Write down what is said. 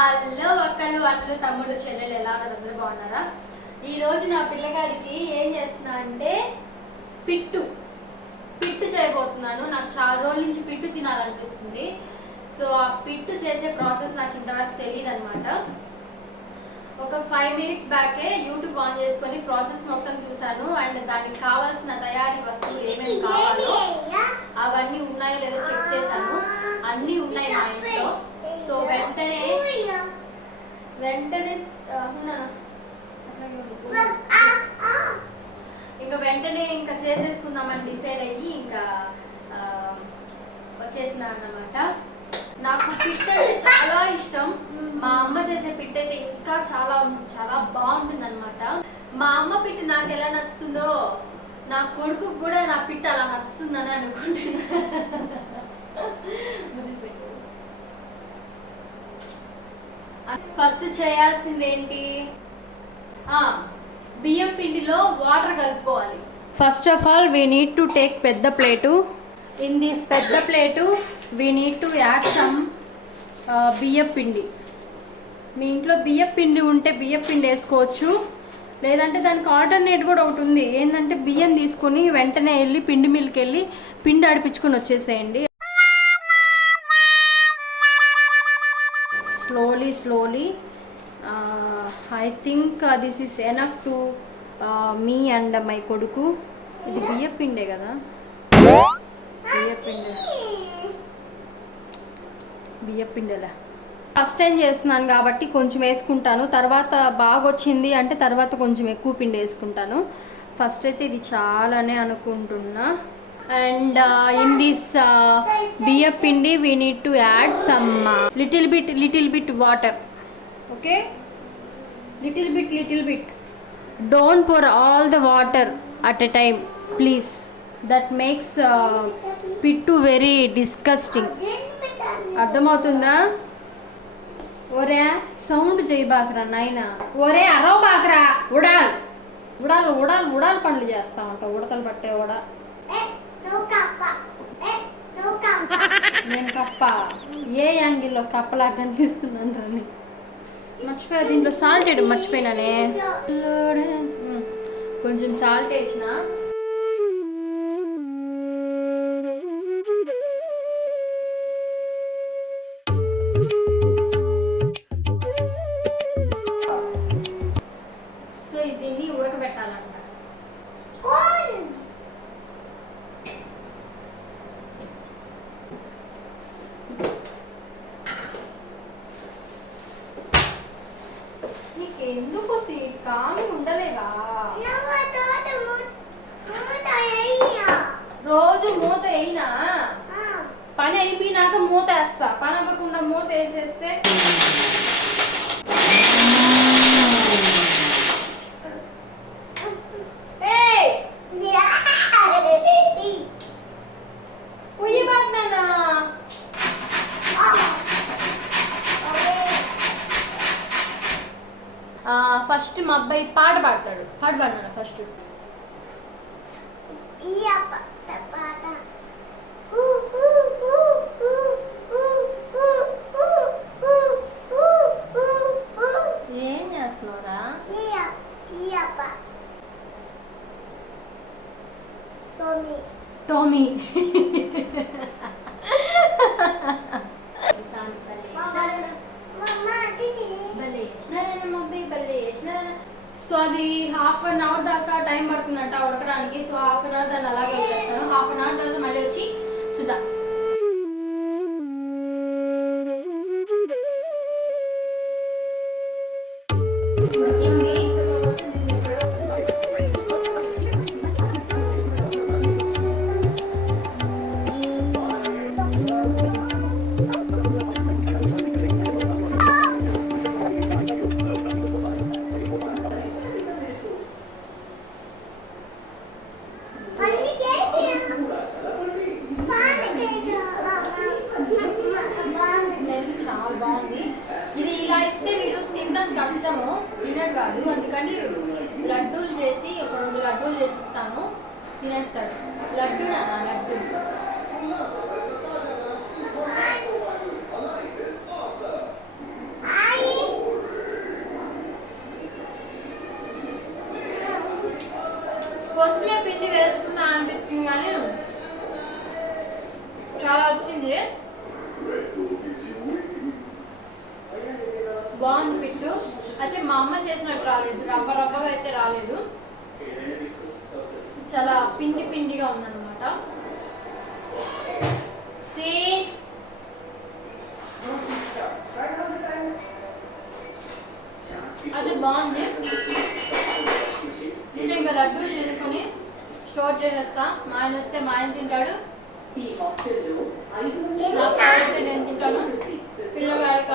Hello అక్కలు అన్నలు తమ్ముళ్ళు చెల్లెలు ఎలా ఉన్నారు? అందరూ బాగున్నారా? ఈ రోజు నా పిల్లగాడికి ఏం చేస్తున్నా అంటే పిట్టు పిట్టు చేయబోతున్నాను. నాకు చాలా రోజుల నుంచి పిట్టు తినాలనిపిస్తుంది. సో ఆ పిట్టు చేసే ప్రాసెస్ నాకు ఇంతవరకు తెలియదు అనమాట. ఒక 5 minutes బ్యాకే యూట్యూబ్ ఆన్ చేసుకొని ప్రాసెస్ మొత్తం చూసాను. అండ్ దానికి కావాల్సిన తయారీ వస్తువులు ఏమేమి కావాలో అవన్నీ ఉన్నాయో లేదో చెక్ చేశాను. అన్నీ ఉన్నాయి మా ఇంట్లో. సో వెంటనే ఇంకా చేసేసుకుందామని డిసైడ్ అయ్యి ఇంకా వచ్చేసిన అన్నమాట. నాకు పిట్ అంటే చాలా ఇష్టం. మా అమ్మ చేసే పిట్ అయితే ఇంకా చాలా చాలా బాగుంటుంది అనమాట. మా అమ్మ పిట్ నాకు ఎలా నచ్చుతుందో నా కొడుకు కూడా నా పిట్ అలా నచ్చుతుందని అనుకుంటున్నా. ఫస్ట్ చేయాల్సింది ఏంటి, బియ్యం పిండిలో వాటర్ కలుపుకోవాలి. First of all we need to take పెద్ద ప్లేటు. ఇన్ దిస్ పెద్ద plate we need to add some బియ్యం పిండి. మీ ఇంట్లో బియ్యం పిండి ఉంటే బియ్యం పిండి వేసుకోవచ్చు, లేదంటే దానికి ఆల్టర్నేట్ కూడా ఒకటి ఉంది. ఏంటంటే బియ్యం తీసుకొని వెంటనే వెళ్ళి పిండి మిల్కి వెళ్ళి పిండి ఆడిపించుకొని వచ్చేసేయండి. Slowly I think this is enough to me and my కొడుకు. ఇది బియ్యం పిండే కదా, బియ్యం పిండేలా ఫస్ట్ టైం చేస్తున్నాను కాబట్టి కొంచెం వేసుకుంటాను. తర్వాత బాగా వచ్చింది అంటే తర్వాత కొంచెం ఎక్కువ పిండి వేసుకుంటాను. ఫస్ట్ అయితే ఇది చాలానే అనుకుంటున్నా. అండ్ ఇన్ దిస్ బియ్యం పిండి we need to add some little bit water. Okay, little bit. Don't pour all the water at a time please. That makes pittu very disgusting. అర్థమవుతుందా? ఒరే సౌండ్ చేయబాకరా నాయన, ఒరే అరవ బాకరా. ఉడాలు పనులు చేస్తా ఉంటావు. ఉడతలు పట్టే నేను కప్ప ఏ యాంగిల్లో కప్పలా కనిపిస్తున్నాను అని మర్చిపోయా. దీంట్లో సాల్ట్ వేయడం మర్చిపోయినానే. కొంచెం సాల్ట్ వేసిన. సో దీన్ని ఉడకబెట్టాలన్నమాట. ఎందుకు సీట్ కామి ఉండలేవా? రోజు మూత వేయినా, పని అయిపోయినాక మూత వేస్తా. పని అవ్వకుండా మూత వేసేస్తే ఫస్ట్ మా అబ్బాయి పాట పాడతాడు. పాట పాడినా ఫస్ట్. ఏం చేస్తున్నావురా? టోమీ సో అది 1/2 an hour దాకా టైం పడుతుందంట ఉడకడానికి. సో 1/2 an hour దాన్ని అలాగే వదిలేస్తాను. 1/2 an hour తర్వాత మళ్ళీ వచ్చి చూద్దాం. ఉడికింది. బాగుంది. ఇది ఇలా ఇస్తే వీడు తినడం కష్టము, తినడు కాదు. అందుకని లడ్డూలు చేసి ఒక 2 లడ్డూలు చేసి ఇస్తాను, తినేస్తాడు. లడ్డు బాగుంది పిట్టు. అయితే మా అమ్మ చేసినట్టు రాలేదు, రవ్వ రవ్వగా అయితే రాలేదు, చాలా పిండి పిండిగా ఉందన్నమాట. అది బాగుంది. ఇంకా లడ్డూలు చేసుకొని స్టోర్ చేసేస్తా. మా ఆయన వస్తే మా ఆయన తింటాడు, నేను తింటాను, పిల్లగాడికి